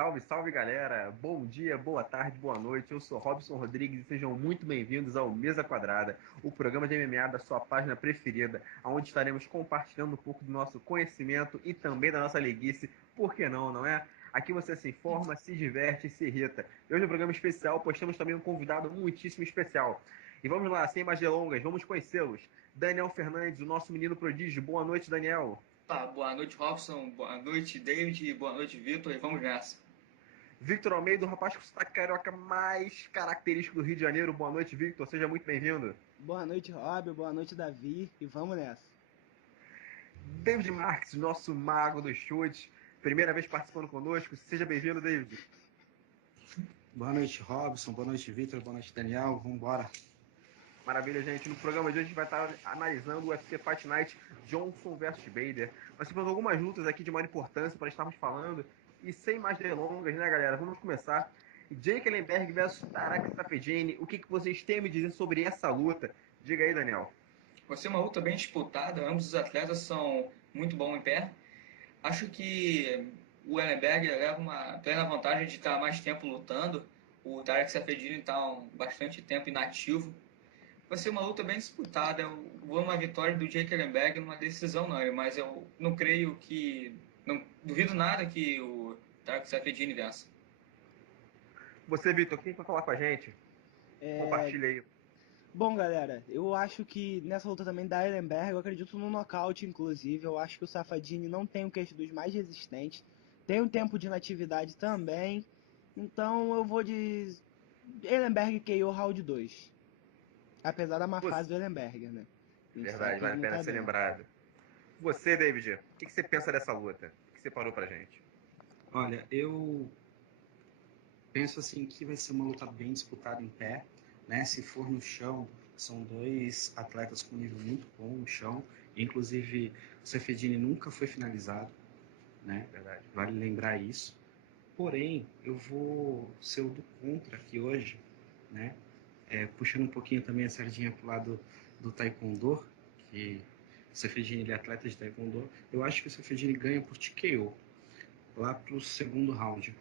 Salve, salve galera! Bom dia, boa tarde, boa noite. Eu sou Robson Rodrigues e sejam muito bem-vindos ao Mesa Quadrada, o programa de MMA da sua página preferida, onde estaremos compartilhando um pouco do nosso conhecimento e também da nossa leguice. Por que não, não é? Aqui você se informa, se diverte e se irrita. E hoje no programa especial, pois temos também um convidado muitíssimo especial. E vamos lá, sem mais delongas, vamos conhecê-los. Daniel Fernandes, o nosso menino prodígio. Boa noite, Daniel. Tá, boa noite, Robson. Boa noite, David. Boa noite, Vitor. E vamos nessa. Victor Almeida, o rapaz com o sotaque carioca mais característico do Rio de Janeiro. Boa noite, Victor. Seja muito bem-vindo. Boa noite, Rob. Boa noite, Davi. E vamos nessa. David Marques, nosso mago dos chutes. Primeira vez participando conosco. Seja bem-vindo, David. Boa noite, Robson. Boa noite, Vitor. Boa noite, Daniel. Vamos embora. Maravilha, gente. No programa de hoje a gente vai estar analisando o UFC Fight Night Johnson versus Bader. Nós temos algumas lutas aqui de maior importância para estarmos falando. E sem mais delongas, né, galera? Vamos começar. Jake Ellenberg versus Tarak Safedini. O que vocês têm a me dizer sobre essa luta? Diga aí, Daniel. Vai ser uma luta bem disputada. Ambos os atletas são muito bons em pé. Acho que o Ellenberg leva uma plena vantagem de estar mais tempo lutando. O Tarek Safedini está bastante tempo inativo. Vai ser uma luta bem disputada. Eu vou numa vitória do Jake Ellenberg numa decisão não, mas eu não creio que... Não duvido nada que o Tarek Safedini vença. Você, Vitor, quem vai falar com a gente? Compartilha aí. Bom, galera, eu acho que nessa luta também da Ellenberg, eu acredito no nocaute, inclusive. Eu acho que o Safadini não tem o queixo dos mais resistentes. Tem um tempo de inatividade também. Então eu vou de Ellenberg KO round 2. Apesar da má fase do Ellenberg, né? A gente sabe Verdade, que ele vale a não pena tá ser bem. lembrado. Você, David, o que você pensa dessa luta? O que você parou pra gente? Olha, eu penso assim que vai ser uma luta bem disputada em pé, né? Se for no chão, são dois atletas com nível muito bom no chão. Inclusive, o Safedini nunca foi finalizado, né? Verdade. Vale lembrar isso. Porém, eu vou ser o do contra aqui hoje, né? Puxando um pouquinho também a sardinha pro lado do Taekwondo, que o Safedini ele é atleta de Taekwondo. Eu acho que o Safedini ganha por TKO, lá pro segundo round.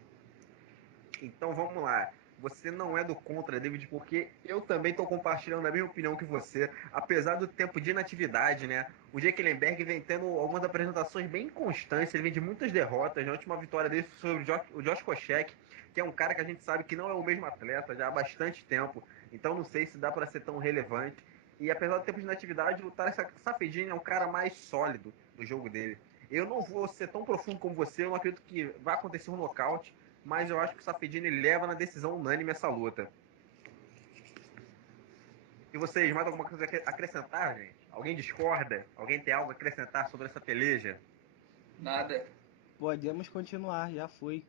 Então vamos lá. Você não é do contra, David, porque eu também estou compartilhando a mesma opinião que você. Apesar do tempo de inatividade, né? O Jake Ellenberg vem tendo algumas apresentações bem constantes. Ele vem de muitas derrotas. Na última vitória dele foi sobre o Josh Koscheck, que é um cara que a gente sabe que não é o mesmo atleta já há bastante tempo. Então não sei se dá para ser tão relevante. E apesar do tempo de inatividade, o Tarek Safedini é um cara mais sólido no jogo dele. Eu não vou ser tão profundo como você. Eu não acredito que vai acontecer um nocaute, mas eu acho que o Safedini leva na decisão unânime essa luta. E vocês, mais alguma coisa a acrescentar, gente? Alguém discorda? Alguém tem algo a acrescentar sobre essa peleja? Nada. Podemos continuar, já fui.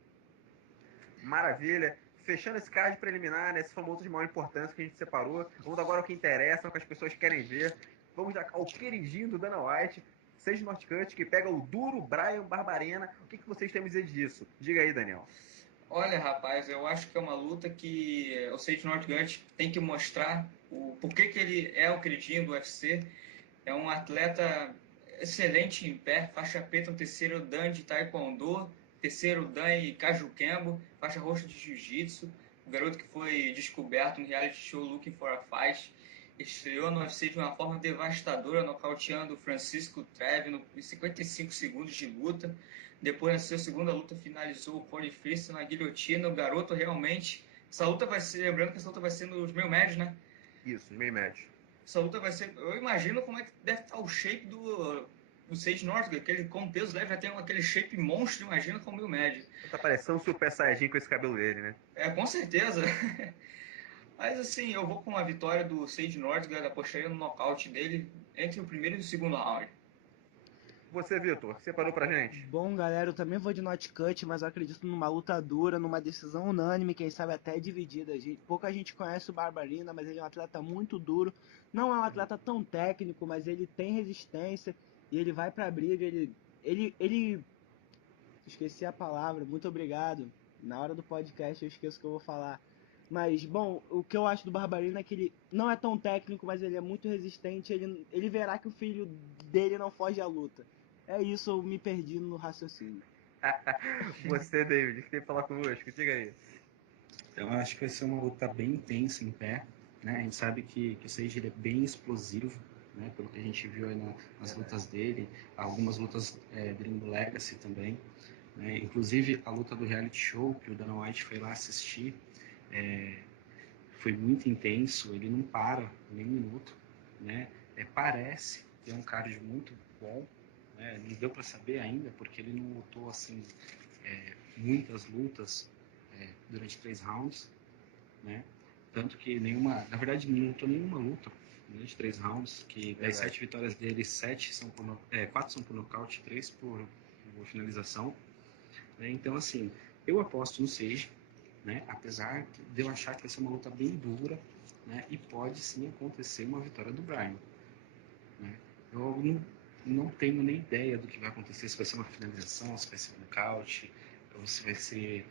Maravilha. Fechando esse card preliminar, né, esse famoso de maior importância que a gente separou. Vamos agora ao que interessa, ao que as pessoas querem ver. Vamos ao queridinho do Dana White, Sage Northcutt, que pega o duro Brian Barbarena. O que vocês têm a dizer disso? Diga aí, Daniel. Olha, rapaz, eu acho que é uma luta que o Sage Northcutt tem que mostrar o porquê que ele é o queridinho do UFC. É um atleta excelente em pé, faixa preta no terceiro dan de Taekwondo, terceiro dan em Kaju Kembo, faixa roxa de Jiu-Jitsu. O garoto que foi descoberto no reality show Looking for a Fight. Estreou no UFC de uma forma devastadora, nocauteando Francisco Trevi em 55 segundos de luta. Depois, na sua segunda luta, finalizou o Corey Fist na guilhotina. O garoto realmente... Essa luta vai ser... Lembrando que essa luta vai ser nos meio médios, né? Isso, meio match. Essa luta vai ser... Eu imagino como é que deve estar o shape do Sage Northcutt, que ele, com peso leve, já tem aquele shape monstro, imagina, com o meio médio. Tá parecendo o Super Saiyajin com esse cabelo dele, né? Com certeza. Mas assim, eu vou com a vitória do Sage Northcutt, apostaria no nocaute dele entre o primeiro e o segundo round. Você, Vitor, que separou pra gente? Bom, galera, eu também vou de Notcut, mas eu acredito numa luta dura, numa decisão unânime, quem sabe até dividida. Pouca gente conhece o Barbarina, mas ele é um atleta muito duro. Não é um atleta tão técnico, mas ele tem resistência e ele vai pra briga. Ele... Esqueci a palavra, muito obrigado. Na hora do podcast eu esqueço o que eu vou falar. Mas, bom, o que eu acho do Barbarina é que ele não é tão técnico, mas ele é muito resistente. Ele verá que o filho dele não foge à luta. É isso, eu me perdi no raciocínio. Você, David, o que tem pra falar conosco? Diga aí. Então, eu acho que vai ser uma luta bem intensa em pé, né? A gente sabe que o Sage ele é bem explosivo, né? Pelo que a gente viu aí nas lutas dele, algumas lutas dele no Legacy também, né? Inclusive a luta do reality show que o Dana White foi lá assistir, foi muito intenso, ele não para nem um minuto, né? Parece ter um cardio muito bom, né? Não deu para saber ainda, porque ele não lutou assim muitas lutas durante 3 rounds, né? Tanto que na verdade não lutou nenhuma luta durante 3 rounds, que das 7 vitórias dele, 4 são por nocaute, 3 por finalização, né? Então assim, eu aposto no Sage, né? Apesar de eu achar que vai ser uma luta bem dura, né? E pode sim acontecer uma vitória do Bryan, né? Eu não tenho nem ideia do que vai acontecer, se vai ser uma finalização, se vai ser um nocaute, ou se vai ser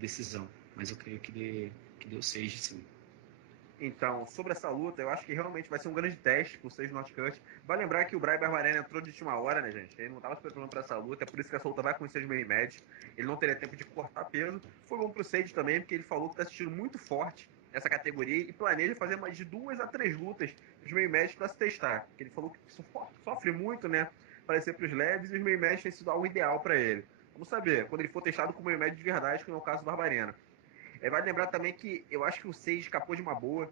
decisão, mas eu creio que deu Sage sim. Então, sobre essa luta, eu acho que realmente vai ser um grande teste pro Sage Northcutt. Vai lembrar que o Brian Barbarena entrou de última hora, né, gente? Ele não estava se preparando para essa luta, é por isso que essa luta vai acontecer de meio médio. Ele não teria tempo de cortar peso. Foi bom pro Sage também, porque ele falou que está assistindo muito forte essa categoria e planeja fazer mais de 2 a 3 lutas de meio médio para se testar. Ele falou que sofre muito, né, para ser para os leves, e os meio médios tem sido algo ideal para ele. Vamos saber, quando ele for testado com meio médio de verdade, que não é o caso do Barbarena. Vale lembrar também que eu acho que o Sage escapou de uma boa,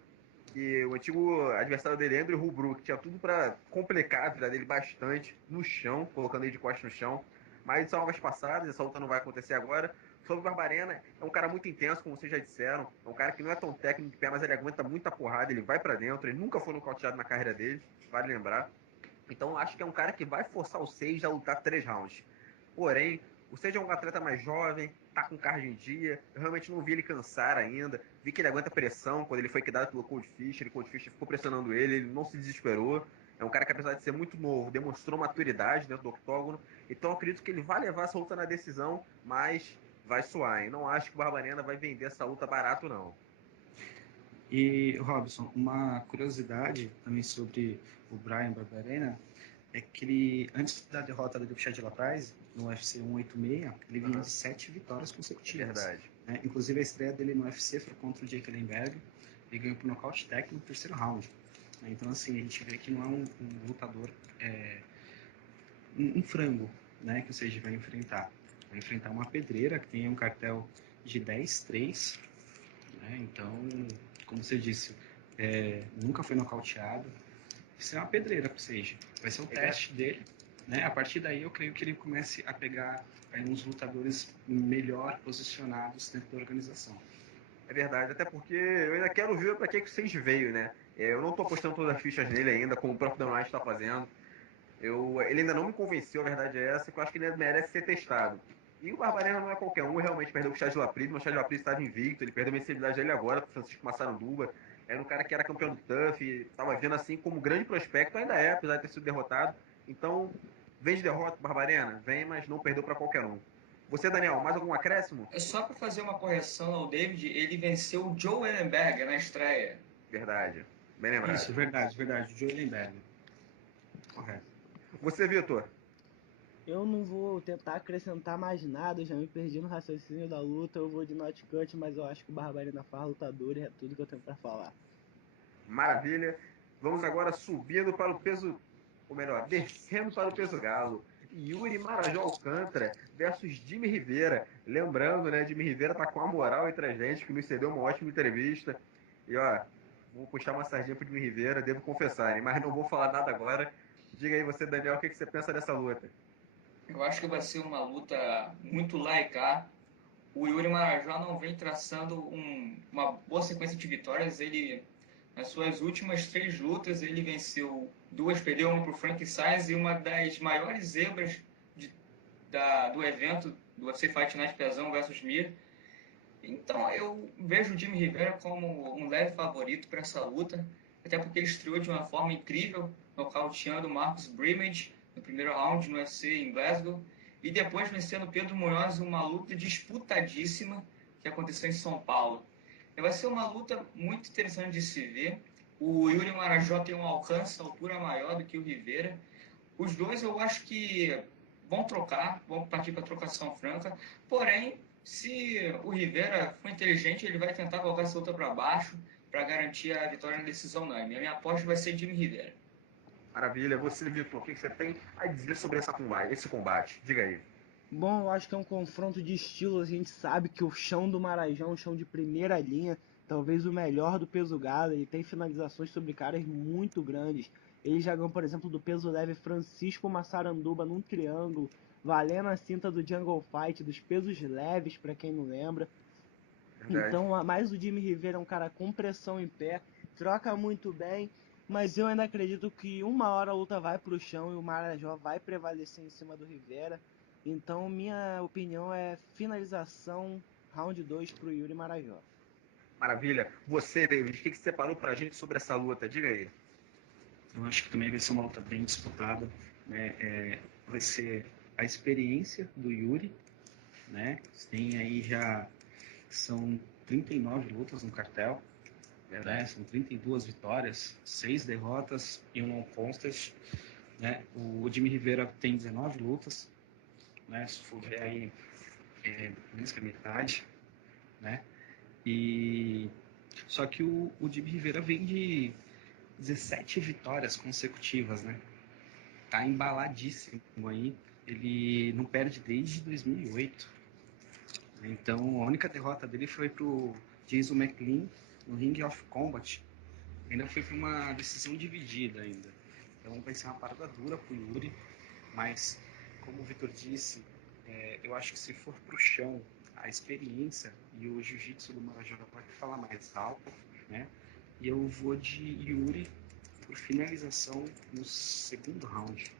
que o antigo adversário dele, Andrew Rubru, que tinha tudo para complicar a vida dele bastante no chão, colocando ele de costas no chão. Mas são alvas passadas, essa luta não vai acontecer agora. Sobre o Barbarena, é um cara muito intenso, como vocês já disseram. É um cara que não é tão técnico de pé, mas ele aguenta muita porrada, ele vai para dentro, ele nunca foi nocauteado na carreira dele, vale lembrar. Então acho que é um cara que vai forçar o Sage a lutar 3 rounds. Porém, o Sage é um atleta mais jovem, tá com cardio em dia. Eu realmente não vi ele cansar ainda. Vi que ele aguenta pressão quando ele foi quedado pelo Cold Fisher. O Cold Fisher ficou pressionando ele não se desesperou. É um cara que, apesar de ser muito novo, demonstrou maturidade dentro do octógono. Então eu acredito que ele vai levar essa luta na decisão, mas vai suar, hein? Não acho que o Barbarena vai vender essa luta barato, não. E, Robson, uma curiosidade também sobre o Bryan Barberena é que ele, antes da derrota do Chad Laprise, no UFC 186, ele vinha de 7 vitórias consecutivas. Verdade. Né? Inclusive, a estreia dele no UFC foi contra o Jake Ellenberg, ele ganhou por nocaute técnico no terceiro round. Né? Então, assim, a gente vê que não é um lutador, um frango, né, que o Sage vai enfrentar. Vai enfrentar uma pedreira que tem um cartel de 10-3, né? Então, como você disse, nunca foi nocauteado. Isso é uma pedreira para o Sage. Vai ser o teste dele, né? A partir daí, eu creio que ele comece a pegar uns lutadores melhor posicionados dentro da organização. É verdade, até porque eu ainda quero ver para que o Sage veio, né? Eu não estou apostando todas as fichas nele ainda, como o próprio Dan White está fazendo. Ele ainda não me convenceu, a verdade é essa, que eu acho que ele merece ser testado. E o Barbarena não é qualquer um, realmente perdeu o Chad Laprise, mas o Chad Laprise estava invicto, ele perdeu a invencibilidade dele agora para Francisco Massaranduba. Era um cara que era campeão do TUF, estava vindo assim como grande prospecto, ainda é, apesar de ter sido derrotado. Então, vem de derrota, Barbarena, vem, mas não perdeu para qualquer um. Você, Daniel, mais algum acréscimo? É só para fazer uma correção ao David, ele venceu o Joe Ellenberger na estreia. Verdade, bem lembrado. Isso, verdade, verdade. O Joe Ellenberger. Correto. Você, Vitor? Eu não vou tentar acrescentar mais nada, eu já me perdi no raciocínio da luta. Eu vou de Notcut, mas eu acho que o Barbarina faz lutador e é tudo que eu tenho pra falar. Maravilha. Vamos agora subindo para o peso, ou melhor, descendo para o peso galo. Yuri Marajó Alcântara versus Jimmy Rivera. Lembrando, né, Jimmy Rivera tá com a moral entre a gente, que nos cedeu uma ótima entrevista. E ó, vou puxar uma sardinha pro Jimmy Rivera, devo confessar, hein, mas não vou falar nada agora. Diga aí você, Daniel, o que você pensa dessa luta? Eu acho que vai ser uma luta muito laica. O Yuri Marajó não vem traçando uma boa sequência de vitórias. Ele, nas suas últimas 3 lutas, ele venceu 2, perdeu uma para o Frank Sainz, e uma das maiores zebras do evento do UFC Fight Night Pezão versus Mir. Então eu vejo o Jimmy Rivera como um leve favorito para essa luta, até porque ele estreou de uma forma incrível, nocauteando o Marcus Brimage no primeiro round no UFC em Glasgow, e depois vencendo Pedro Munhoz em uma luta disputadíssima que aconteceu em São Paulo. Vai ser uma luta muito interessante de se ver. O Yuri Marajó tem um alcance, altura maior do que o Rivera. Os dois eu acho que vão partir para trocação franca. Porém, se o Rivera for inteligente, ele vai tentar colocar essa luta para baixo para garantir a vitória na decisão unânime. A minha aposta vai ser Jimmy Rivera. Maravilha. Você, Vitor, o que você tem a dizer sobre esse combate? Diga aí. Bom, eu acho que é um confronto de estilos. A gente sabe que o chão do Marajó é um chão de primeira linha, talvez o melhor do peso galo. Ele tem finalizações sobre caras muito grandes. Ele já ganhou, por exemplo, do peso leve Francisco Massaranduba num triângulo, valendo a cinta do Jungle Fight, dos pesos leves, para quem não lembra. Verdade. Então, mais o Jimmy Rivera é um cara com pressão em pé, troca muito bem, mas eu ainda acredito que uma hora a luta vai pro chão e o Marajó vai prevalecer em cima do Rivera. Então, minha opinião é finalização round 2 pro Yuri Marajó. Maravilha. Você, David, o que você separou pra gente sobre essa luta? Diga aí. Eu acho que também vai ser uma luta bem disputada, né? Vai ser a experiência do Yuri, né? Tem aí já são 39 lutas no cartel, né? São 32 vitórias, 6 derrotas e um non-contest, né? O Jimmy Rivera tem 19 lutas, né? Se for ver aí, menos que a metade, né? E só que o Jimmy Rivera vem de 17 vitórias consecutivas, né? Tá embaladíssimo aí. Ele não perde desde 2008. Então, a única derrota dele foi pro Jason McLean no Ring of Combat. Ainda foi por uma decisão dividida ainda. Então, vai ser uma parada dura pro Yuri. Mas, como o Vitor disse, eu acho que se for pro chão, a experiência e o jiu-jitsu do Marajó vai falar mais alto, né? E eu vou de Yuri por finalização no segundo round.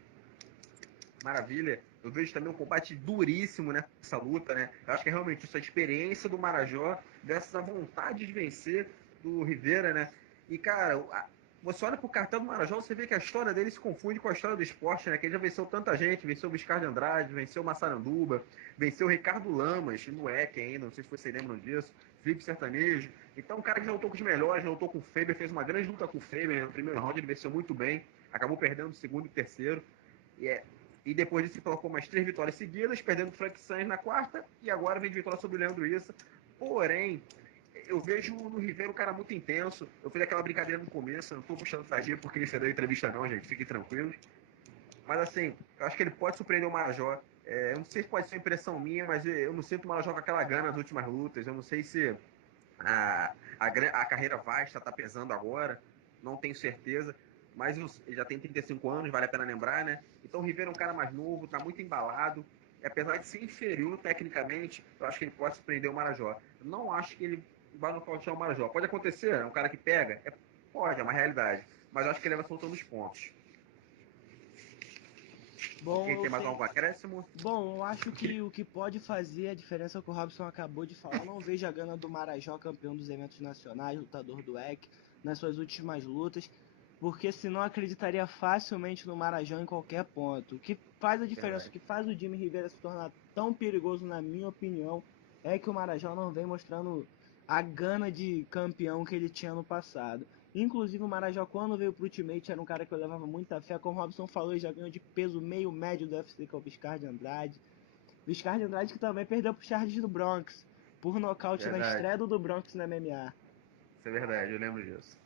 Maravilha. Eu vejo também um combate duríssimo nessa luta, né? Eu acho que é realmente isso, a experiência do Marajó, dessa vontade de vencer do Rivera, né? E, cara, você olha pro cartão do Marajó, você vê que a história dele se confunde com a história do esporte, né? Que ele já venceu tanta gente, venceu o Viscar de Andrade, venceu o Massaranduba, venceu o Ricardo Lamas, no EC ainda, não sei se vocês lembram disso, Felipe Sertanejo. Então, um cara que já lutou com os melhores, já lutou com o Faber, fez uma grande luta com o Faber, no primeiro round ele venceu muito bem, acabou perdendo o segundo e terceiro. E depois disso colocou mais 3 vitórias seguidas, perdendo o Frank Sainz na quarta, e agora vem de vitória sobre o Leandro Issa. Porém, eu vejo no Ribeiro um cara muito intenso. Eu fiz aquela brincadeira no começo, eu não tô puxando sardinha porque ele deu entrevista não, gente, fiquem tranquilos. Mas assim, eu acho que ele pode surpreender o Marajó. Eu não sei se pode ser impressão minha, mas eu não sinto o Marajó com aquela gana nas últimas lutas. Eu não sei se a carreira vasta tá pesando agora, não tenho certeza. Mas ele já tem 35 anos, vale a pena lembrar, né? Então o Ribeiro é um cara mais novo, tá muito embalado. E apesar de ser inferior tecnicamente, eu acho que ele pode surpreender o Marajó. Eu não acho que ele vai nocautear o Marajó. Pode acontecer, é um cara que pega? Pode, é uma realidade. Mas eu acho que ele vai soltando os pontos. Alguém tem mais algum acréscimo? Bom, eu acho que o que pode fazer a diferença que o Robson acabou de falar, eu não vejo a gana do Marajó, campeão dos eventos nacionais, lutador do EC, nas suas últimas lutas, porque senão acreditaria facilmente no Marajó em qualquer ponto. O que faz a diferença, o que faz o Jimmy Rivera se tornar tão perigoso, na minha opinião, é que o Marajó não vem mostrando a gana de campeão que ele tinha no passado. Inclusive o Marajó, quando veio pro Ultimate, era um cara que eu levava muita fé. Como o Robson falou, ele já ganhou de peso meio médio do UFC, que é o Viscar de Andrade. Viscar de Andrade que também perdeu pro Charles do Bronx, por nocaute na estreia do Bronx na MMA. Isso é verdade, eu lembro disso.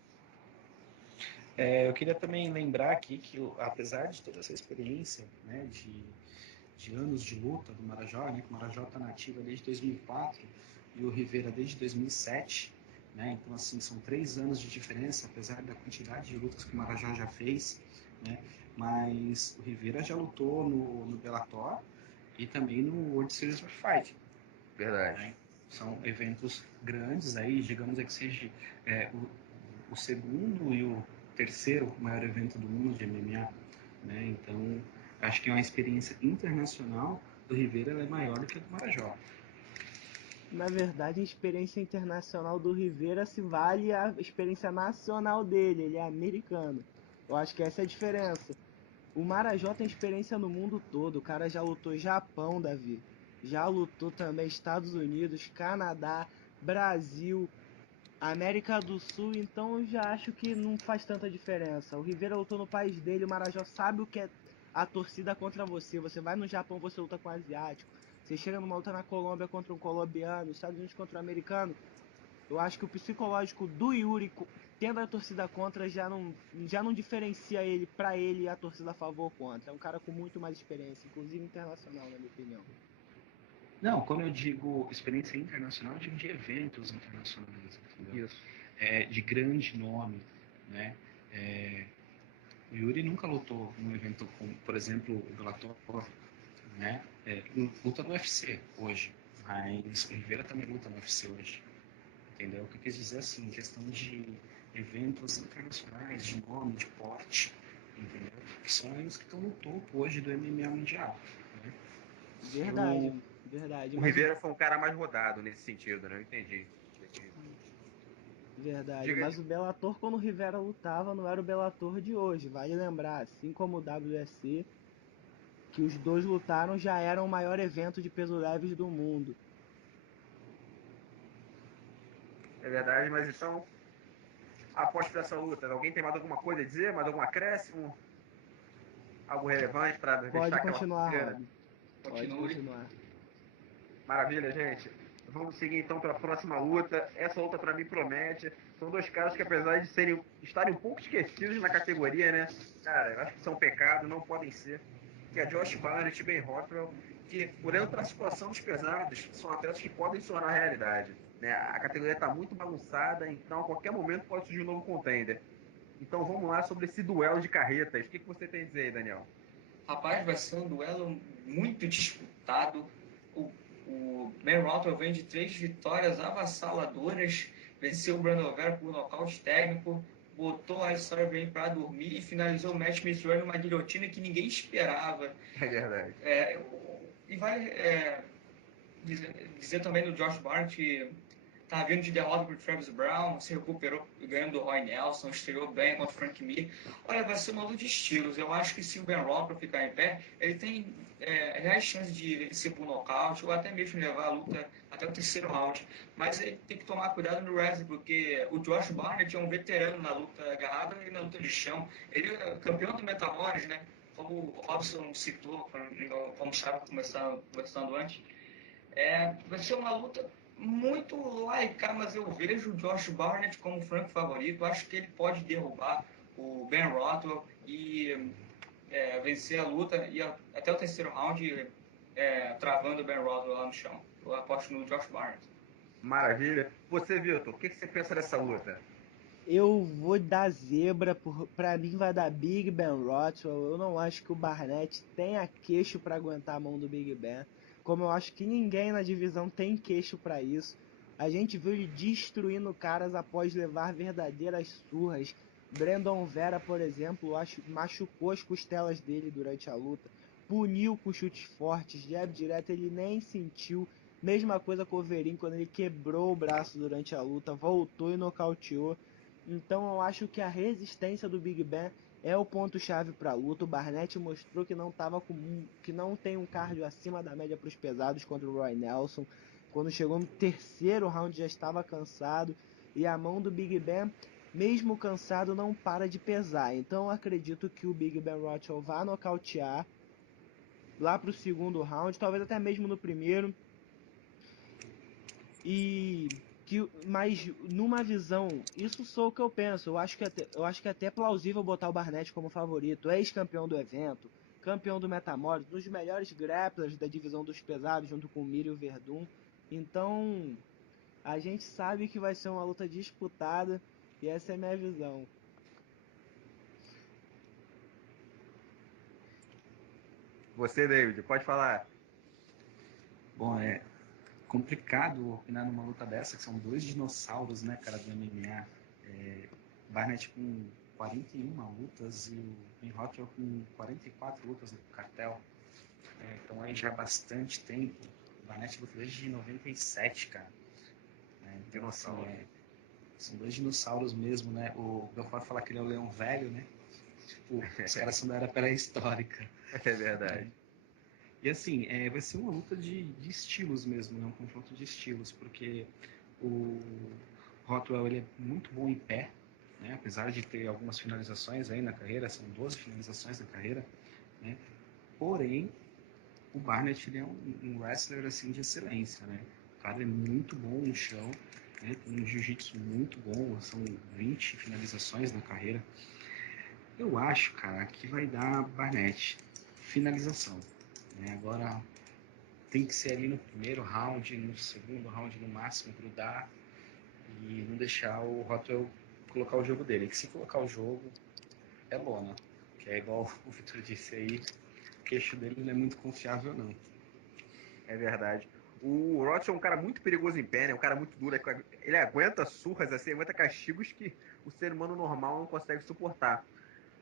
Eu queria também lembrar aqui que, apesar de toda essa experiência, né, de anos de luta do Marajó, né, que o Marajó está na ativa desde 2004 e o Rivera desde 2007, né, então assim, são 3 anos de diferença, apesar da quantidade de lutas que o Marajó já fez, né, mas o Rivera já lutou no Bellator e também no World Series of Fight. Verdade. Né? São eventos grandes aí, digamos que seja o segundo e o terceiro maior evento do mundo de MMA, né? Então, acho que é uma experiência internacional do Rivera, ela é maior do que a do Marajó. Na verdade, a experiência internacional do Rivera se vale a experiência nacional dele, ele é americano. Eu acho que essa é a diferença. O Marajó tem experiência no mundo todo, o cara já lutou Japão, Davi. Já lutou também Estados Unidos, Canadá, Brasil, América do Sul, então eu já acho que não faz tanta diferença. O Rivera lutou no país dele, o Marajó sabe o que é a torcida contra você. Você vai no Japão, você luta com um asiático. Você chega numa luta na Colômbia contra um colombiano, Estados Unidos contra um americano. Eu acho que o psicológico do Yuri, tendo a torcida contra, já não diferencia ele pra ele e a torcida a favor ou contra. É um cara com muito mais experiência, inclusive internacional, na minha opinião. Não, quando eu digo experiência internacional, eu digo de eventos internacionais, entendeu? Isso. De grande nome, né? O Yuri nunca lutou num evento como, por exemplo, o Bellator, né? Luta no UFC hoje, mas o Rivera também luta no UFC hoje, entendeu? O que eu quis dizer assim, em questão de eventos internacionais, de nome, de porte, entendeu? Que são eles que estão no topo hoje do MMA mundial, né? Verdade, verdade. O Mas Rivera foi um cara mais rodado nesse sentido, né? Eu entendi. verdade, Diga, mas o Bellator quando o Rivera lutava não era o Bellator de hoje, vale lembrar, assim como o WSC, que os dois lutaram já era o maior evento de peso leves do mundo. é verdade, mas então, após essa luta, alguém tem mais alguma coisa a dizer? Mais algum acréscimo? Algo relevante para deixar Pode aquela continuar, pulseira? Rob. Pode Continue. continuar. Maravilha, gente. Vamos seguir então para a próxima luta. Essa luta para mim promete. São dois caras que, apesar de estarem um pouco esquecidos na categoria, né? Cara, eu acho que são pecado, não podem ser. Que é Josh Barnett e Ben Rothwell, que, olhando para a situação dos pesados, são atletas que podem se tornar realidade. Né? A categoria está muito bagunçada, então a qualquer momento pode surgir um novo contender. Então vamos lá sobre esse duelo de carretas. O que você tem a dizer aí, Daniel? Rapaz, vai ser um duelo muito disputado. O Ben Rothwell vem de 3 vitórias avassaladoras, venceu o Brandon Vera por nocaute técnico, botou a Sterling para dormir e finalizou o match misturando uma guilhotina que ninguém esperava. É verdade. E vai dizer também do Josh Barnett que tá vindo de derrota pro Travis Brown, se recuperou ganhando do Roy Nelson, estreou bem contra o Frank Mir. Olha, vai ser uma luta de estilos. Eu acho que se o Ben Rothwell ficar em pé, ele tem reais chances de vencer por nocaute ou até mesmo levar a luta até o terceiro round. Mas ele tem que tomar cuidado no wrestling, porque o Josh Barnett é um veterano na luta agarrada e na luta de chão. Ele é campeão do Metamoris, né? Como o Robson citou, como estava conversando antes. Vai ser uma luta muito laica, mas eu vejo o Josh Barnett como franco favorito. Acho que ele pode derrubar o Ben Rothwell e vencer a luta e até o terceiro round travando o Ben Rothwell lá no chão. Eu aposto no Josh Barnett. Maravilha. Você, Vitor, o que você pensa dessa luta? Eu vou dar zebra, pra mim vai dar Big Ben Rothwell. Eu não acho que o Barnett tenha queixo pra aguentar a mão do Big Ben. Como eu acho que ninguém na divisão tem queixo pra isso. A gente viu ele destruindo caras após levar verdadeiras surras. Brandon Vera, por exemplo, machucou as costelas dele durante a luta. Puniu com chutes fortes, jab direto, ele nem sentiu. Mesma coisa com o Overeem quando ele quebrou o braço durante a luta, voltou e nocauteou. Então eu acho que a resistência do Big Ben é o ponto-chave para a luta. O Barnett mostrou que que não tem um cardio acima da média para os pesados contra o Roy Nelson. Quando chegou no terceiro round já estava cansado e a mão do Big Ben, mesmo cansado, não para de pesar. Então eu acredito que o Big Ben Rothwell vá nocautear lá para o segundo round, talvez até mesmo no primeiro. Mas numa visão, isso sou o que eu penso. Eu acho que é até plausível botar o Barnett como favorito. Ex-campeão do evento, campeão do Metamoris, um dos melhores grapplers da divisão dos pesados, junto com o Miro e o Verdun. Então, a gente sabe que vai ser uma luta disputada e essa é a minha visão. Você, David, pode falar. Bom, é complicado opinar numa luta dessa, que são dois dinossauros, né, cara, do MMA. Barnett com 41 lutas e o Ben Rothwell com 44 lutas no cartel. Então aí já há bastante tempo. O Barnett luta desde 97, cara. Então, assim, são dois dinossauros mesmo, né? O Belfort fala que ele é o leão velho, né? Tipo, os caras são da era pré-histórica. É verdade. E assim, vai ser uma luta de estilos mesmo, né? Um confronto de estilos, porque o Rothwell ele é muito bom em pé, né? Apesar de ter algumas finalizações aí na carreira, são 12 finalizações na carreira, né? Porém, o Barnett ele é um wrestler assim de excelência, né? O cara é muito bom no chão, né? Tem um jiu-jitsu muito bom, são 20 finalizações na carreira. Eu acho, cara, que vai dar Barnett finalização, né? Agora tem que ser ali no primeiro round, no segundo round no máximo, grudar e não deixar o Rothwell colocar o jogo dele. Que se colocar o jogo, é lona. Que é igual o Victor disse aí, o queixo dele não é muito confiável, não. É verdade. O Roth é um cara muito perigoso em pé, né? Um cara muito duro. Ele aguenta surras, assim, aguenta castigos que o ser humano normal não consegue suportar.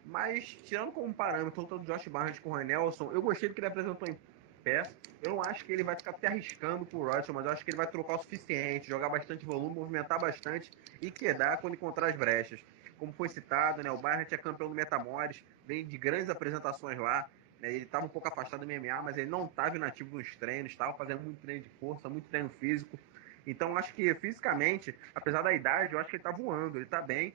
Mas, tirando como parâmetro o Josh Barnett com o Roy Nelson, eu gostei do que ele apresentou em pé. Eu não acho que ele vai ficar até arriscando com o Roth, mas eu acho que ele vai trocar o suficiente, jogar bastante volume, movimentar bastante e quedar quando encontrar as brechas. Como foi citado, né? O Barnett é campeão do Metamores, vem de grandes apresentações lá. Né? Ele estava um pouco afastado do MMA, mas ele não estava inativo nos treinos, estava fazendo muito treino de força, muito treino físico. Então, acho que fisicamente, apesar da idade, eu acho que ele está voando, ele está bem.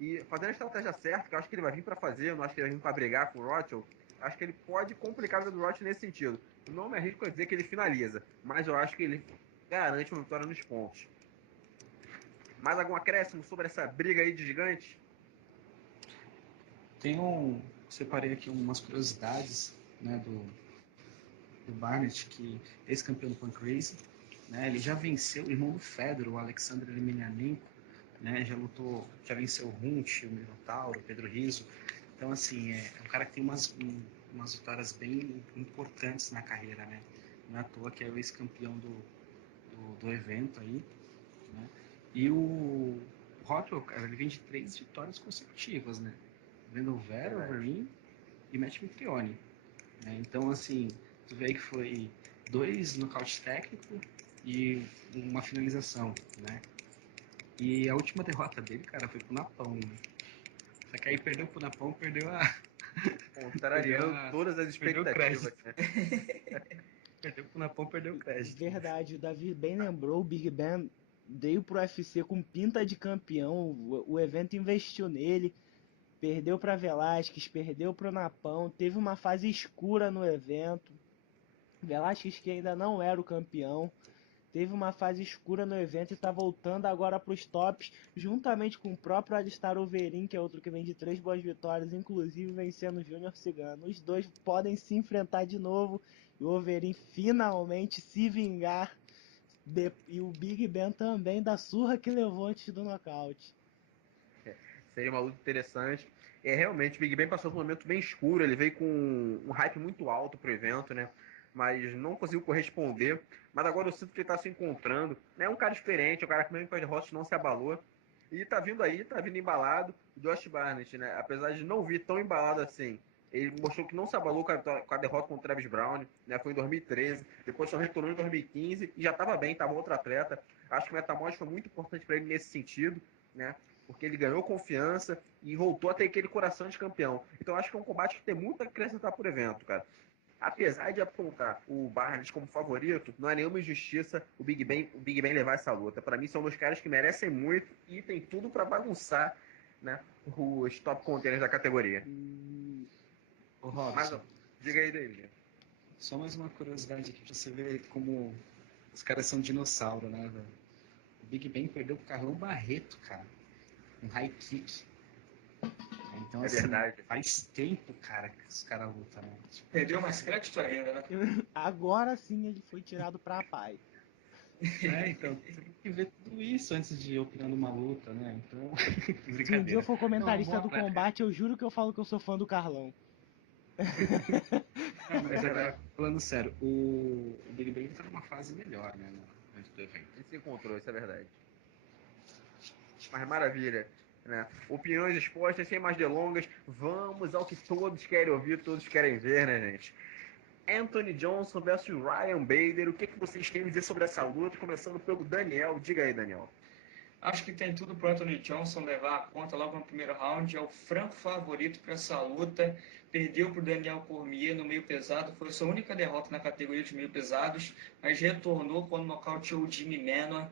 E fazendo a estratégia certa, que eu acho que ele vai vir para fazer, eu não acho que ele vai vir para brigar com o Rothwell, acho que ele pode complicar a vida do Rothwell nesse sentido. Não me arrisco a dizer que ele finaliza, mas eu acho que ele garante uma vitória nos pontos. Mais algum acréscimo sobre essa briga aí de gigantes? Separei aqui umas curiosidades, né, do Barnett, que é ex-campeão do Pancrase, né, ele já venceu o irmão do Fedor, o Alexander Emelianenko, né, já venceu o Hunt, o Minotauro, o Pedro Rizzo. Então, assim, é um cara que tem umas vitórias bem importantes na carreira, né? Não é à toa que é o ex-campeão do evento aí, né? E o Rothwell, cara, ele vem de 3 vitórias consecutivas, né? Vendel Vera, Overeem e Matt Mitrione, né? Então, assim, tu vê aí que foi 2 nocautes técnicos e uma finalização, né? E a última derrota dele, cara, foi pro Napão, né? Só que aí perdeu pro Napão, Contrariando todas as expectativas. Né? Perdeu pro Napão, perdeu o crédito. Verdade, o Davi bem lembrou, o Big Ben veio pro UFC com pinta de campeão, o evento investiu nele, perdeu para Velasquez, perdeu pro Napão, teve uma fase escura no evento, Velasquez que ainda não era o campeão, teve uma fase escura no evento e está voltando agora para os tops, juntamente com o próprio Alistar Overeem, que é outro que vem de 3 boas vitórias, inclusive vencendo o Júnior Cigano. Os dois podem se enfrentar de novo e o Overeem finalmente se vingar. E o Big Ben também da surra que levou antes do nocaute. Seria uma luta interessante. Realmente, o Big Ben passou por um momento bem escuro, ele veio com um hype muito alto pro evento, né? Mas não conseguiu corresponder. Mas agora eu sinto que ele tá se encontrando. É um cara diferente, um cara que mesmo com as derrotas não se abalou. E tá vindo aí, tá vindo embalado. O Josh Barnett, né? Apesar de não vir tão embalado assim, ele mostrou que não se abalou com a derrota contra o Travis Brown, né? Foi em 2013. Depois só retornou em 2015 e já estava bem, estava outro atleta. Acho que o Metamorfose foi muito importante para ele nesse sentido, né? Porque ele ganhou confiança e voltou a ter aquele coração de campeão. Então acho que é um combate que tem muito a acrescentar por evento, cara. Apesar de apontar o Barnes como favorito, não é nenhuma injustiça o Big Ben levar essa luta. Para mim são dois caras que merecem muito e tem tudo para bagunçar, né, os top contenders da categoria. Ô, Robson, Mas diga aí dele. Só mais uma curiosidade aqui pra você ver como os caras são dinossauro, né, velho? O Big Ben perdeu pro Carlão Barreto, cara. Um high kick. Então, assim, verdade. faz tempo, cara, que os caras lutam, né? Perdeu mais crédito ainda, né? Agora sim ele foi tirado pra paz. Então, você tem que ver tudo isso antes de opinar numa luta, né? Então, Se um dia eu for comentarista do combate, eu juro que eu falo que eu sou fã do Carlão. Não, mas agora, falando sério, o Big Ben tá numa fase melhor, né, antes do evento. Ele se encontrou, isso é verdade. Mas maravilha. Né? Opiniões expostas, sem mais delongas, vamos ao que todos querem ouvir, todos querem ver, né, gente? Anthony Johnson versus Ryan Bader. O que vocês têm a dizer sobre essa luta? Começando pelo Daniel. Diga aí, Daniel. Acho que tem tudo para o Anthony Johnson levar a conta logo no primeiro round. É o franco favorito para essa luta. Perdeu para o Daniel Cormier no meio pesado. Foi a sua única derrota na categoria de meio pesados, mas retornou quando nocauteou o Jimmy Manuwa.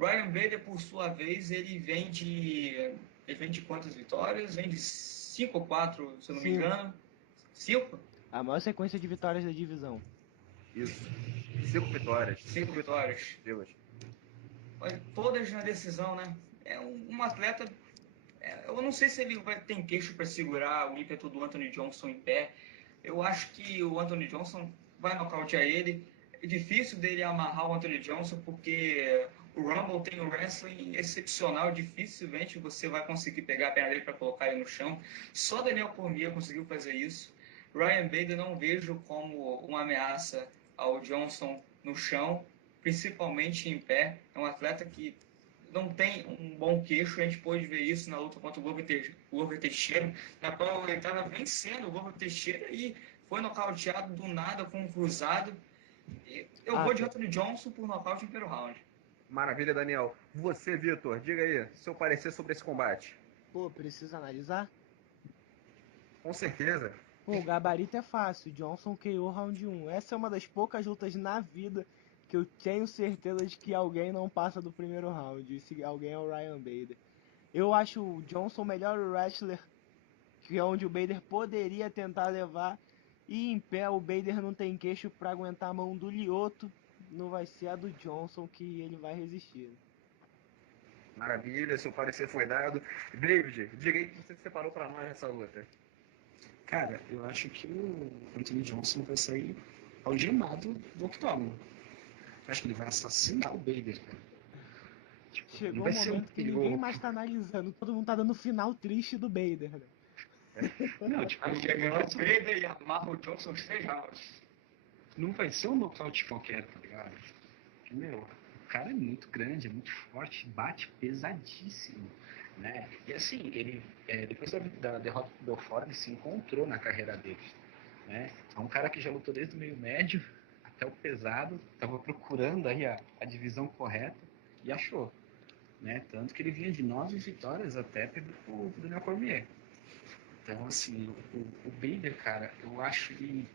Ryan Bader, por sua vez, ele vem de quantas vitórias? Vem de 5 ou 4, se eu não me engano. 5? A maior sequência de vitórias da divisão. Isso. 5 vitórias. 5 vitórias. Deus. Olha, todas na decisão, né? É um atleta. Eu não sei se ele vai ter queixo para segurar o ímpeto do Anthony Johnson em pé. Eu acho que o Anthony Johnson vai nocautear ele. É difícil dele amarrar o Anthony Johnson porque o Rumble tem um wrestling excepcional. Dificilmente você vai conseguir pegar a perna dele para colocar ele no chão. Só Daniel Cormier conseguiu fazer isso. Ryan Bader não vejo como uma ameaça ao Johnson no chão, principalmente em pé. É um atleta que não tem um bom queixo. A gente pôde ver isso na luta contra o Glover Teixeira, na qual ele estava vencendo o Glover Teixeira e foi nocauteado do nada com um cruzado. Eu vou de Anthony Johnson por nocaute em primeiro round. Maravilha, Daniel. Você, Vitor, diga aí seu parecer sobre esse combate. Pô, precisa analisar? Com certeza. Pô, o gabarito é fácil. Johnson KO round 1. Essa é uma das poucas lutas na vida que eu tenho certeza de que alguém não passa do primeiro round. E se alguém é o Ryan Bader. Eu acho o Johnson o melhor wrestler, que é onde o Bader poderia tentar levar. E em pé o Bader não tem queixo pra aguentar a mão do Lyoto. Não vai ser a do Johnson que ele vai resistir. Maravilha, seu parecer foi dado. David, diga aí o que você separou pra nós nessa luta. Cara, eu acho que o Anthony Johnson vai sair algemado do octógono. Eu acho que ele vai assassinar o Bader, cara. Tipo, não Chegou um vai ser um momento que ninguém KO. mais tá analisando. Todo mundo tá dando o final triste do Bader, né? Não, tipo, Aí chega o Bader e amarra o Johnson 6 rounds. não vai ser um nocaute qualquer, tá ligado? Meu, o cara é muito grande, é muito forte, bate pesadíssimo, né? E assim, ele, depois da derrota do Belfort, ele se encontrou na carreira dele, né? É um cara que já lutou desde o meio médio até o pesado, estava procurando aí a divisão correta e achou, né? Tanto que ele vinha de 9 vitórias até pro Daniel Cormier. Então, assim, o Bader, cara, eu acho ele,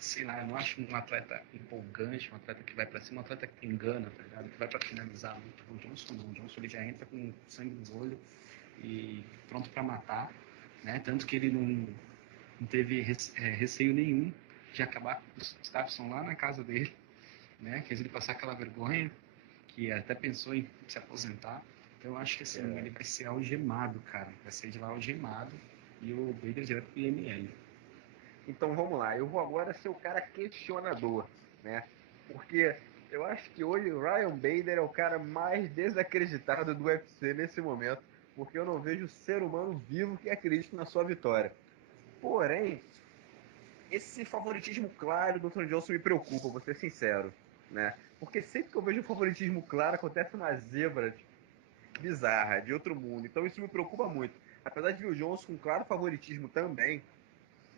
sei lá, eu não acho um atleta empolgante, um atleta que vai pra cima, um atleta que engana, tá ligado? Que vai pra finalizar a luta. O Johnson não, o Johnson ele já entra com sangue no olho e pronto pra matar, né? Tanto que ele não teve receio nenhum de acabar com os Gustafsson lá na casa dele, né? Fez ele passar aquela vergonha, que até pensou em se aposentar. Então eu acho que assim, ele vai ser algemado, cara. Vai sair de lá algemado e o Bader direto pro IML. Então vamos lá, eu vou agora ser o cara questionador, né? Porque eu acho que hoje o Ryan Bader é o cara mais desacreditado do UFC nesse momento, porque eu não vejo ser humano vivo que acredite na sua vitória. Porém, esse favoritismo claro do Anthony Johnson me preocupa, vou ser sincero, né? Porque sempre que eu vejo um favoritismo claro, acontece uma zebra bizarra, de outro mundo. Então isso me preocupa muito. Apesar de ver o Johnson com claro favoritismo também,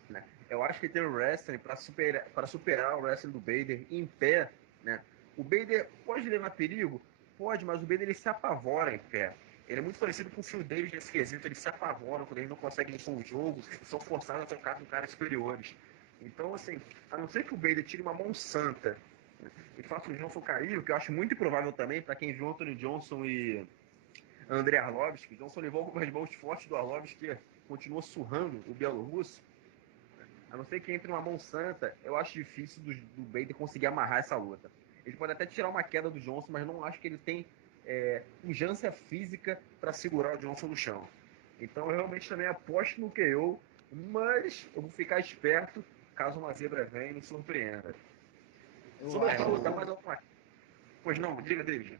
né? Eu acho que ele tem o wrestling para superar o wrestling do Bader em pé, né? O Bader pode levar perigo? Pode, mas o Bader ele se apavora em pé. Ele é muito parecido com o Phil Davis nesse quesito, eles se apavoram quando eles não conseguem impor o jogo e são forçados a trocar com caras superiores. Então, assim, a não ser que o Bader tire uma mão santa, né, e faça o Johnson cair, o que eu acho muito improvável também, para quem viu Anthony Johnson e André Arlovski, o Johnson levou algumas mãos fortes do Arlovski, que continuou surrando o bielorrusso. A não ser que entre uma mão santa, eu acho difícil do Bader conseguir amarrar essa luta. Ele pode até tirar uma queda do Johnson, mas não acho que ele tem pujança física para segurar o Johnson no chão. Então eu realmente também aposto no KO, mas eu vou ficar esperto caso uma zebra venha e me surpreenda. Sobre essa luta, mais alguma coisa? Pois não, diga, David.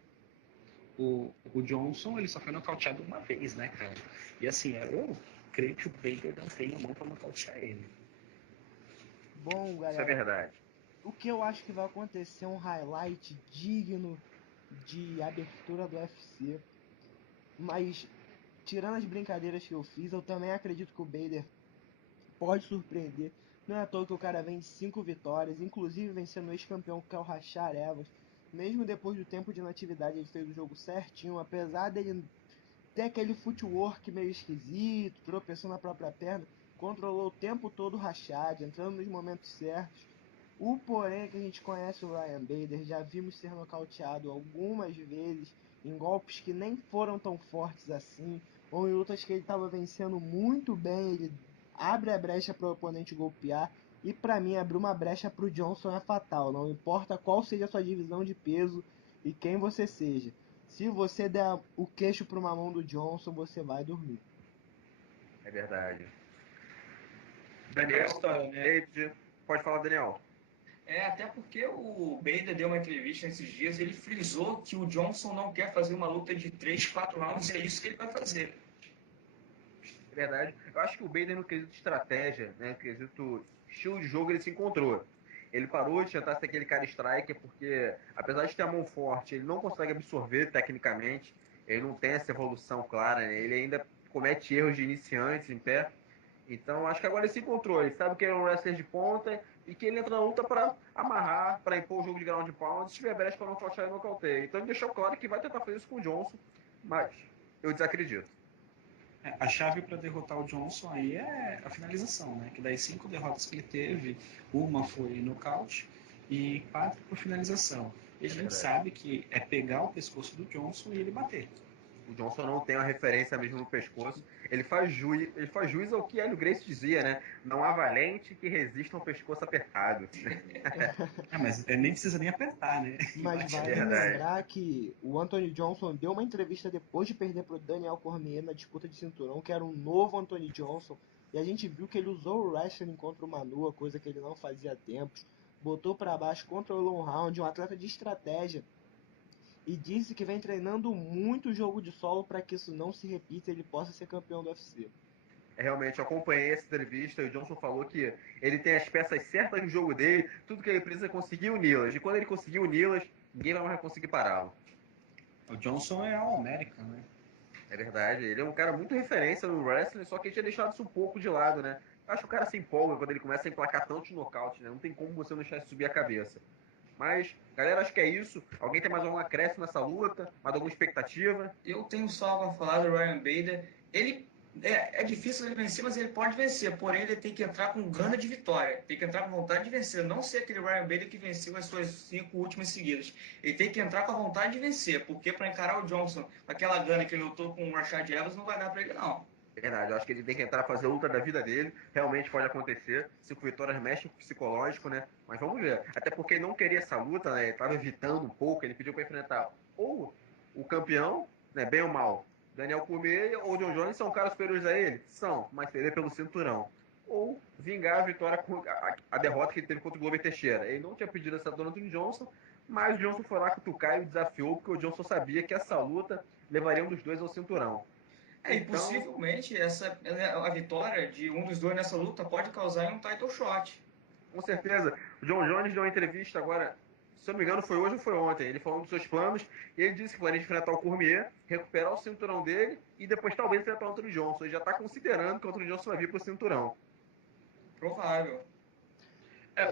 O Johnson, ele só foi nocauteado uma vez, né, cara? E assim, eu creio que o Bader não tem a mão pra nocautear ele. Bom, Isso é galera, verdade. o que eu acho que vai acontecer é um highlight digno de abertura do UFC. Mas, tirando as brincadeiras que eu fiz, eu também acredito que o Bader pode surpreender. Não é à toa que o cara vem 5 vitórias, inclusive vencendo o ex-campeão que é o Rashad Evans. Mesmo depois do tempo de inatividade, ele fez o jogo certinho, apesar dele ter aquele footwork meio esquisito, tropeçou na própria perna, controlou o tempo todo o Rashad, entrando nos momentos certos. O porém é que a gente conhece o Ryan Bader, já vimos ser nocauteado algumas vezes em golpes que nem foram tão fortes assim, ou em lutas que ele estava vencendo muito bem, ele abre a brecha para o oponente golpear. E pra mim, abrir uma brecha pro Johnson é fatal. Não importa qual seja a sua divisão de peso e quem você seja. Se você der o queixo pra uma mão do Johnson, você vai dormir. É verdade. É Daniel, história, né? David, pode falar, Daniel. Até porque o Bader deu uma entrevista nesses dias, ele frisou que o Johnson não quer fazer uma luta de 3, 4 rounds, e é isso que ele vai fazer. É verdade. Eu acho que o Bader, no quesito de estratégia, né, no quesito estilo de jogo, ele se encontrou. Ele parou de tentar ser aquele cara striker, porque apesar de ter a mão forte, ele não consegue absorver tecnicamente, ele não tem essa evolução clara, né? Ele ainda comete erros de iniciantes em pé. Então, acho que agora ele se encontrou. Ele sabe que ele é um wrestler de ponta e que ele entra na luta para amarrar, para impor o jogo de ground pound. Se tiver brecha para não fechar, ele nocauteia. Então, ele deixou claro que vai tentar fazer isso com o Johnson, mas eu desacredito. A chave para derrotar o Johnson aí é a finalização, né? Que das 5 derrotas que ele teve, uma foi nocaute e 4 por finalização. E a gente sabe que é pegar o pescoço do Johnson e ele bater. O Johnson não tem uma referência mesmo no pescoço. Ele faz jus ao que Hélio Gracie dizia, né? Não há valente que resista a um pescoço apertado. Mas nem precisa nem apertar, né? Mas É vale verdade. lembrar que o Anthony Johnson deu uma entrevista depois de perder para o Daniel Cormier na disputa de cinturão, que era um novo Anthony Johnson, e a gente viu que ele usou o wrestling contra o Manua, coisa que ele não fazia há tempos, botou para baixo, controlou um round, um atleta de estratégia, e disse que vem treinando muito jogo de solo para que isso não se repita e ele possa ser campeão do UFC. Realmente, eu acompanhei essa entrevista e o Johnson falou que ele tem as peças certas no jogo dele, tudo que ele precisa é conseguir uni-las. E quando ele conseguir uni-las, ninguém vai mais conseguir pará-lo. O Johnson é All-American, né? É verdade, ele é um cara muito referência no wrestling, só que ele tinha deixado isso um pouco de lado, né? Eu acho que o cara se empolga quando ele começa a emplacar tantos nocautes, né? Não tem como você não deixar isso subir a cabeça. Mas, galera, acho que é isso. Alguém tem mais algum acréscimo nessa luta? Mais alguma expectativa? Eu tenho só algo a falar do Ryan Bader. Ele é difícil ele vencer, mas ele pode vencer. Porém, ele tem que entrar com gana de vitória. Tem que entrar com vontade de vencer. Não ser aquele Ryan Bader que venceu as suas 5 últimas seguidas. Ele tem que entrar com a vontade de vencer. Porque para encarar o Johnson, aquela gana que ele lutou com o Rashad Evans, não vai dar para ele, não. Verdade, eu acho que ele tem que entrar fazer a luta da vida dele. Realmente pode acontecer. 5 vitórias mexe com o psicológico, né? Mas vamos ver. Até porque ele não queria essa luta, né? Ele estava evitando um pouco. Ele pediu para enfrentar ou o campeão, né? Bem ou mal. Daniel Cormier ou John Jones são caras superiores a ele? São, mas seria pelo cinturão. Ou vingar a vitória com a derrota que ele teve contra o Glover Teixeira. Ele não tinha pedido essa dona do Johnson, mas o Johnson foi lá cutucar e o desafiou, porque o Johnson sabia que essa luta levaria um dos dois ao cinturão. E Então, possivelmente a vitória de um dos dois nessa luta pode causar um title shot. com certeza. O John Jones deu uma entrevista agora, se eu não me engano, foi hoje ou foi ontem. Ele falou dos seus planos e ele disse que planeja enfrentar o Cormier, recuperar o cinturão dele e depois talvez enfrentar o Anthony Johnson. Ele já está considerando que o Anthony Johnson vai vir para o cinturão. Provável.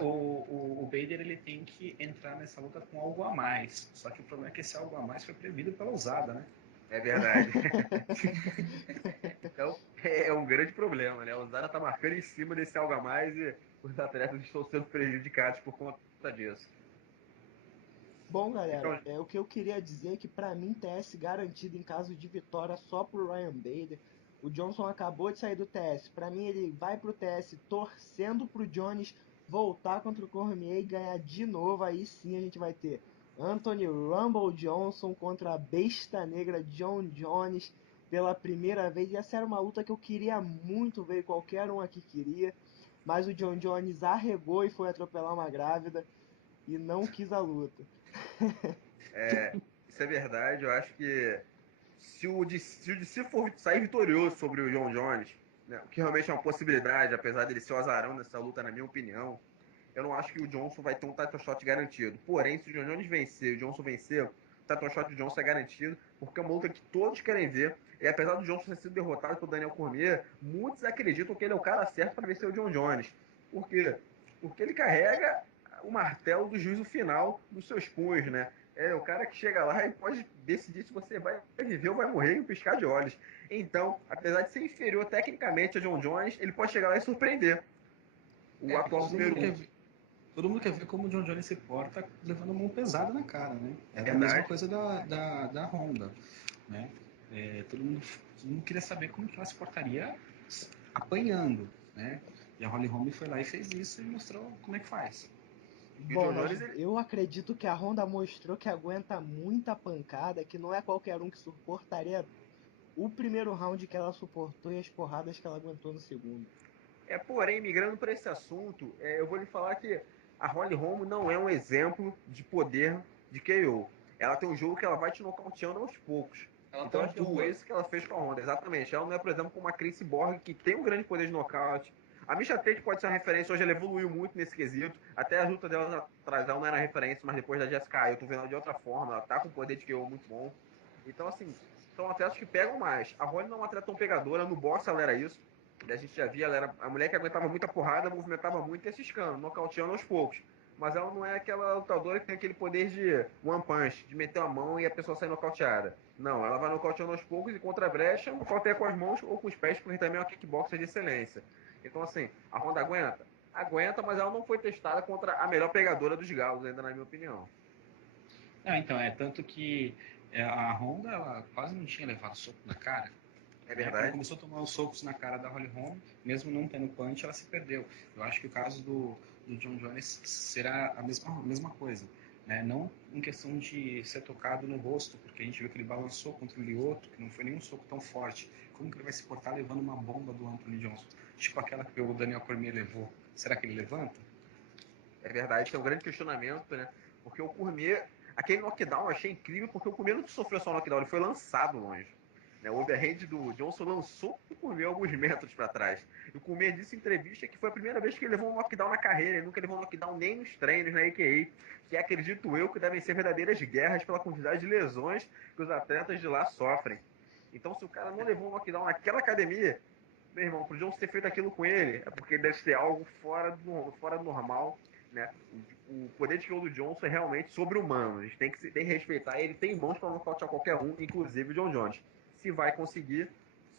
O Bader ele tem que entrar nessa luta com algo a mais. Só que o problema é que esse algo a mais foi proibido pela usada, né? É verdade. Então, é um grande problema, né? O Zara tá marcando em cima desse algo a mais e os atletas estão sendo prejudicados por conta disso. Bom, galera, Então, o que eu queria dizer é que pra mim TS garantido em caso de vitória só pro Ryan Bader. O Johnson acabou de sair do TS. Pra mim ele vai pro TS torcendo pro Jones voltar contra o Cormier e ganhar de novo. Aí sim a gente vai ter Anthony Rumble Johnson contra a besta negra John Jones pela primeira vez. E essa era uma luta que eu queria muito ver, qualquer um aqui queria. Mas o John Jones arregou e foi atropelar uma grávida e não quis a luta. isso é verdade. Eu acho que se o DC for sair vitorioso sobre o John Jones, né, o que realmente é uma possibilidade, apesar dele ser o azarão nessa luta, na minha opinião, eu não acho que o Johnson vai ter um title shot garantido. Porém, se o John Jones vencer e o Johnson vencer, o title shot do Johnson é garantido, porque é uma luta que todos querem ver. E apesar do Johnson ter sido derrotado pelo Daniel Cormier, muitos acreditam que ele é o cara certo para vencer o John Jones. Por quê? Porque ele carrega o martelo do juízo final nos seus punhos, né? É o cara que chega lá e pode decidir se você vai viver ou vai morrer em um piscar de olhos. Então, apesar de ser inferior tecnicamente a John Jones, ele pode chegar lá e surpreender o atual número 1. Todo mundo quer ver como o John Jones se porta levando mão pesada na cara, né? Era a Verdade. mesma coisa da Honda, né? Todo mundo queria saber como que ela se portaria apanhando, né? E a Holly Holm foi lá e fez isso e mostrou como é que faz. E o Bom, John mas Jones, ele... eu acredito que a Honda mostrou que aguenta muita pancada, que não é qualquer um que suportaria o primeiro round que ela suportou e as porradas que ela aguentou no segundo. Porém, migrando para esse assunto, eu vou lhe falar que a Holly Holm não é um exemplo de poder de KO. Ela tem um jogo que ela vai te nocauteando aos poucos. Ela Então acho que foi pontua. isso que ela fez com a Honda, exatamente. Ela não é, por exemplo, como a Chris Borg, que tem um grande poder de nocaute. A Misha Tate pode ser uma referência, hoje ela evoluiu muito nesse quesito. Até a luta dela atrás ela não era referência, mas depois da Jessica eu tô vendo ela de outra forma, ela tá com um poder de KO muito bom. Então, assim, são atletas que pegam mais. A Holly não é uma atleta tão pegadora, no boxe ela era isso. A gente já via, ela era a mulher que aguentava muita porrada, movimentava muito e ia ciscando, nocauteando aos poucos. Mas ela não é aquela lutadora que tem aquele poder de one punch, de meter a mão e a pessoa sair nocauteada. Não, ela vai nocauteando aos poucos e contra a brecha, nocauteia com as mãos ou com os pés, porque também é uma kickboxer de excelência. Então, assim, a Honda aguenta? Aguenta, mas ela não foi testada contra a melhor pegadora dos galos, ainda na minha opinião. Não, então, tanto que a Honda, ela quase não tinha levado soco na cara. É Né? Quando verdade? começou a tomar os socos na cara da Holly Holm, mesmo não tendo punch, ela se perdeu. Eu acho que o caso do John Jones será a mesma coisa. Né? Não em questão de ser tocado no rosto, porque a gente viu que ele balançou contra o Lyoto, que não foi nenhum soco tão forte. Como que ele vai se portar levando uma bomba do Anthony Johnson? Tipo aquela que o Daniel Cormier levou. Será que ele levanta? É verdade, isso é um grande questionamento, né? Porque o Cormier, aquele knockdown eu achei incrível, porque o Cormier não sofreu só um knockdown, ele foi lançado longe. Né? O overhand do Johnson lançou o Cormier alguns metros para trás. E o Cormier disse em entrevista que foi a primeira vez que ele levou um knockdown na carreira, ele nunca levou um knockdown nem nos treinos, na AKA, que acredito eu que devem ser verdadeiras guerras pela quantidade de lesões que os atletas de lá sofrem. Então, se o cara não levou um knockdown naquela academia, meu irmão, pro Johnson ter feito aquilo com ele, é porque deve ser algo fora do normal, né? O poder de KO do Johnson é realmente sobre-humano. A gente tem que respeitar. Ele tem mãos para nocautear qualquer um, inclusive o John Jones. Se vai conseguir,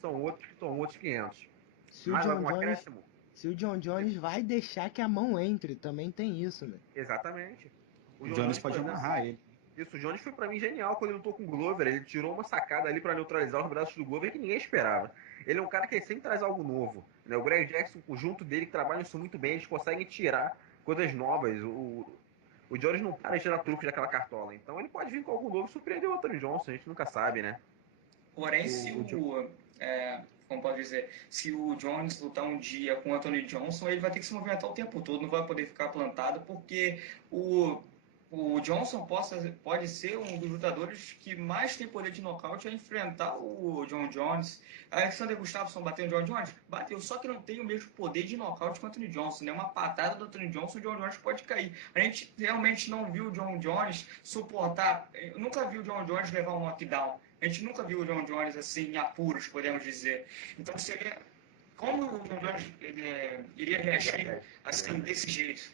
são outros 500. Se o Mais John algum Jones, acréscimo? se o John Jones vai deixar que a mão entre, também tem isso, né? Exatamente. O O John Jones Jones, por pode exemplo, amarrar ele. isso, o Jones foi para mim genial quando ele lutou com o Glover. Ele tirou uma sacada ali para neutralizar os braços do Glover que ninguém esperava. Ele é um cara que sempre traz algo novo. Né? O Greg Jackson, o junto dele, que trabalham isso muito bem, eles conseguem tirar coisas novas. O Jones não para de tirar truques daquela cartola. Então ele pode vir com algo novo e surpreender o Anthony Johnson. A gente nunca sabe, né? Porém, se O, o, como pode dizer, se o Jones lutar um dia com o Anthony Johnson, ele vai ter que se movimentar o tempo todo, não vai poder ficar plantado, porque o Johnson pode ser um dos lutadores que mais tem poder de nocaute a enfrentar o John Jones. Alexander Gustafsson bateu o John Jones? Bateu, só que não tem o mesmo poder de nocaute que o Anthony Johnson. Né? Uma patada do Anthony Johnson, o John Jones pode cair. A gente realmente não viu o John Jones suportar, eu nunca vi o John Jones levar um knockdown. A gente nunca viu o John Jones assim em apuros, podemos dizer. Então seria como o John Jones iria reagir assim desse jeito?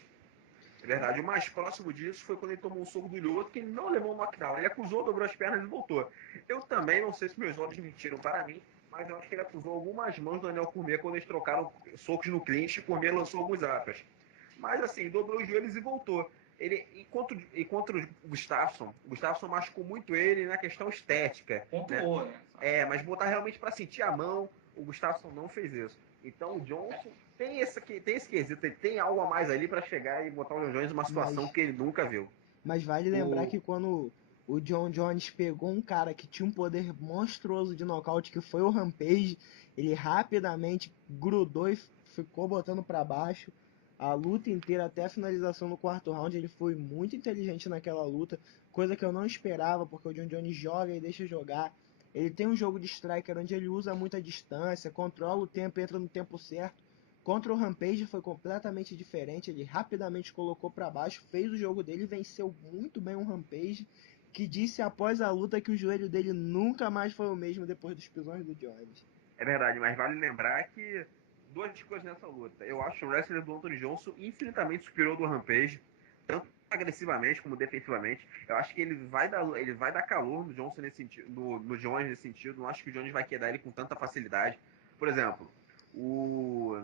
É verdade. O mais próximo disso foi quando ele tomou um soco do Lyoto, que ele não levou um knockdown. Ele acusou, dobrou as pernas e voltou. Eu também não sei se meus olhos mentiram para mim, mas eu acho que ele acusou algumas mãos do Daniel Cormier quando eles trocaram socos no clinch e o Cormier lançou alguns uppercuts. Mas assim, dobrou os joelhos e voltou. Enquanto o Gustafsson machucou muito ele na questão estética. Né? Pontuou, né? Mas botar realmente para sentir a mão, o Gustafsson não fez isso. Então o Johnson tem esse quesito, ele tem algo a mais ali para chegar e botar o John Jones numa situação Mas, que ele nunca viu. mas vale lembrar o, que quando o John Jones pegou um cara que tinha um poder monstruoso de nocaute, que foi o Rampage, ele rapidamente grudou e ficou botando para baixo. A luta inteira, até a finalização no quarto round, ele foi muito inteligente naquela luta, coisa que eu não esperava, porque o John Jones joga e deixa jogar. Ele tem um jogo de striker onde ele usa muita distância, controla o tempo, entra no tempo certo. Contra o Rampage foi completamente diferente, ele rapidamente colocou para baixo, fez o jogo dele, venceu muito bem o Rampage, que disse após a luta que o joelho dele nunca mais foi o mesmo depois dos pisões do Jones. É verdade, mas vale lembrar que duas coisas nessa luta. Eu acho o wrestler do Anthony Johnson infinitamente superior do Rampage, tanto agressivamente como defensivamente. Eu acho que ele vai dar calor no Johnson nesse sentido, no Jones nesse sentido. Não acho que o Jones vai quedar ele com tanta facilidade. Por exemplo, o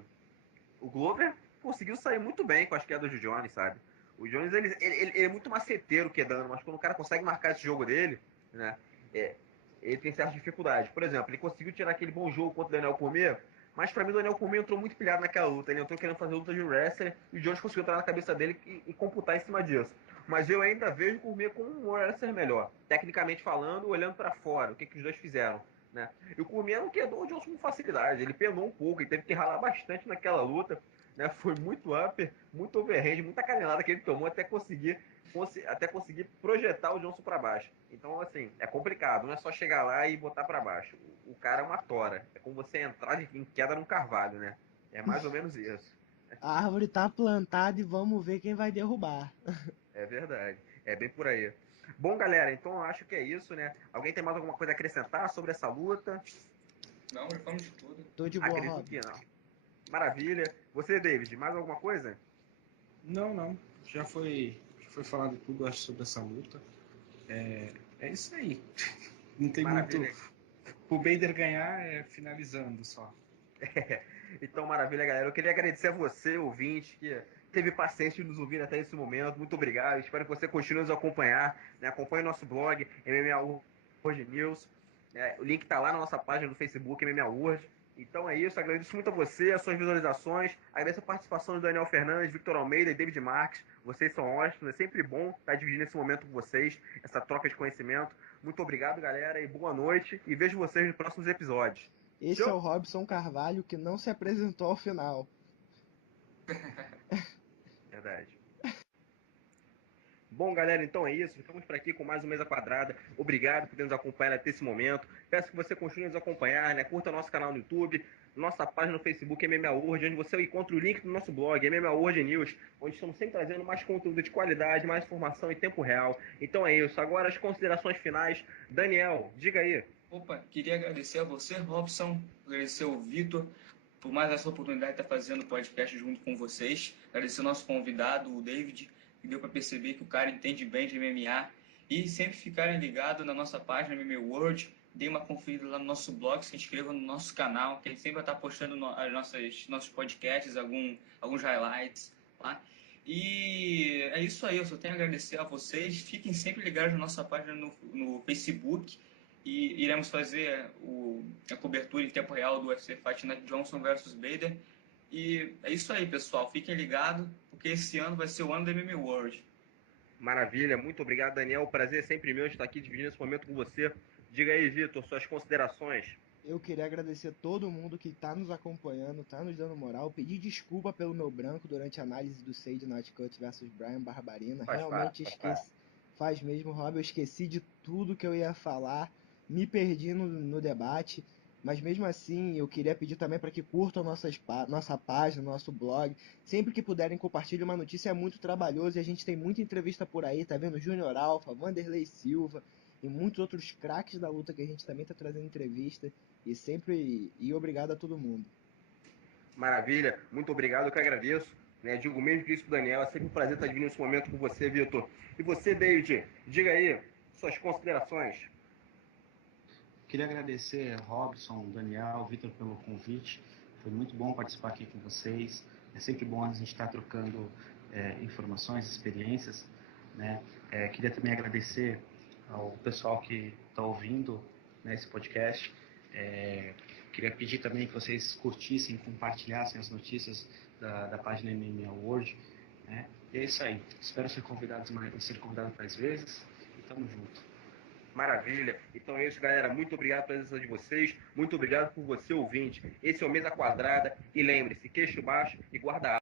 Glover conseguiu sair muito bem com as quedas do Jones, sabe? O Jones ele é muito maceteiro quedando, mas quando o cara consegue marcar esse jogo dele, né? Ele tem certa dificuldade. Por exemplo, ele conseguiu tirar aquele bom jogo contra o Daniel Cormier, Mas pra mim o Daniel Cormier entrou muito pilhado naquela luta. Ele entrou querendo fazer luta de wrestler e o Jones conseguiu entrar na cabeça dele e computar em cima disso. Mas eu ainda vejo o Cormier como um wrestler melhor. Tecnicamente falando, olhando pra fora, o que os dois fizeram. Né? E o Cormier não quedou o Jones com facilidade. Ele penou um pouco, ele teve que ralar bastante naquela luta. Né? Foi muito upper, muito overhand, muita canelada que ele tomou até conseguir projetar o Johnson para baixo. Então, assim, é complicado. Não é só chegar lá e botar para baixo. O cara é uma tora. É como você entrar em queda num carvalho, né? É mais ou menos isso. A árvore tá plantada e vamos ver quem vai derrubar. É verdade. É bem por aí. Bom, galera, então eu acho que é isso, né? Alguém tem mais alguma coisa a acrescentar sobre essa luta? Não, já falamos de tudo. Tô de boa, Acredito Rob. que não. Maravilha. Você, David, mais alguma coisa? Não. Já foi falado tudo, acho, sobre essa luta. É isso aí. Não tem Maravilha. muito. O Bader ganhar é finalizando só. Então, maravilha, galera. Eu queria agradecer a você, ouvinte, que teve paciência de nos ouvir até esse momento. Muito obrigado. Espero que você continue nos acompanhar. Né? Acompanhe nosso blog, MMA World News. O link está lá na nossa página do Facebook, MMA World. Então é isso. Agradeço muito a você, as suas visualizações. Agradeço a participação do Daniel Fernandes, Victor Almeida e David Marques. Vocês são ótimos. É sempre bom estar dividindo esse momento com vocês, essa troca de conhecimento. Muito obrigado, galera, e boa noite. E vejo vocês nos próximos episódios. Esse Show? é o Robson Carvalho que não se apresentou ao final. Verdade. Bom, galera, então é isso. Ficamos por aqui com mais um Mesa Quadrada. Obrigado por ter nos acompanhado até esse momento. Peço que você continue nos acompanhar, né? Curta nosso canal no YouTube, nossa página no Facebook MMA World, onde você encontra o link do nosso blog, MMA World News, onde estamos sempre trazendo mais conteúdo de qualidade, mais informação em tempo real. Então é isso. Agora as considerações finais. Daniel, diga aí. Opa, queria agradecer a você, Robson, agradecer ao Vitor, por mais essa oportunidade de estar fazendo o podcast junto com vocês. Agradecer ao nosso convidado, o David, que deu para perceber que o cara entende bem de MMA. E sempre ficarem ligados na nossa página MMA World. Dê uma conferida lá no nosso blog, se inscreva no nosso canal, que a gente sempre vai estar postando nossos podcasts, alguns highlights lá. E é isso aí, eu só tenho a agradecer a vocês. Fiquem sempre ligados na nossa página no Facebook. E iremos fazer a cobertura em tempo real do UFC Fight Night Johnson versus Bader. E é isso aí, pessoal. Fiquem ligados, porque esse ano vai ser o ano do MMA World. Maravilha, muito obrigado, Daniel. O prazer é sempre meu estar aqui dividindo esse momento com você. Diga aí, Vitor, suas considerações. Eu queria agradecer todo mundo que está nos acompanhando, está nos dando moral. Pedir desculpa pelo meu branco durante a análise do Sage Nightcut versus Brian Barbarina. Realmente esqueci. Faz mesmo, Rob. Eu esqueci de tudo que eu ia falar. Me perdi no debate. Mas mesmo assim, eu queria pedir também para que curtam nossa página, nosso blog. Sempre que puderem, compartilhem uma notícia. É muito trabalhoso e a gente tem muita entrevista por aí. Tá vendo? Júnior Alfa, Vanderlei Silva e muitos outros craques da luta que a gente também está trazendo entrevista. E obrigado a todo mundo. Maravilha, muito obrigado, eu que agradeço. Né? Digo mesmo que isso pro Daniel, é sempre um prazer estar dividindo esse momento com você, Vitor. E você, David, diga aí suas considerações. Queria agradecer Robson, Daniel, Vitor pelo convite. Foi muito bom participar aqui com vocês. É sempre bom a gente estar trocando informações, experiências. Né? Queria também agradecer ao pessoal que está ouvindo, né, esse podcast. Queria pedir também que vocês curtissem, compartilhassem as notícias da página MMA World. Né? E é isso aí. Espero ser convidado mais vezes e tamo junto. Maravilha. Então é isso, galera. Muito obrigado pela presença de vocês. Muito obrigado por você, ouvinte. Esse é o Mesa Quadrada. E lembre-se, queixo baixo e guarda alto.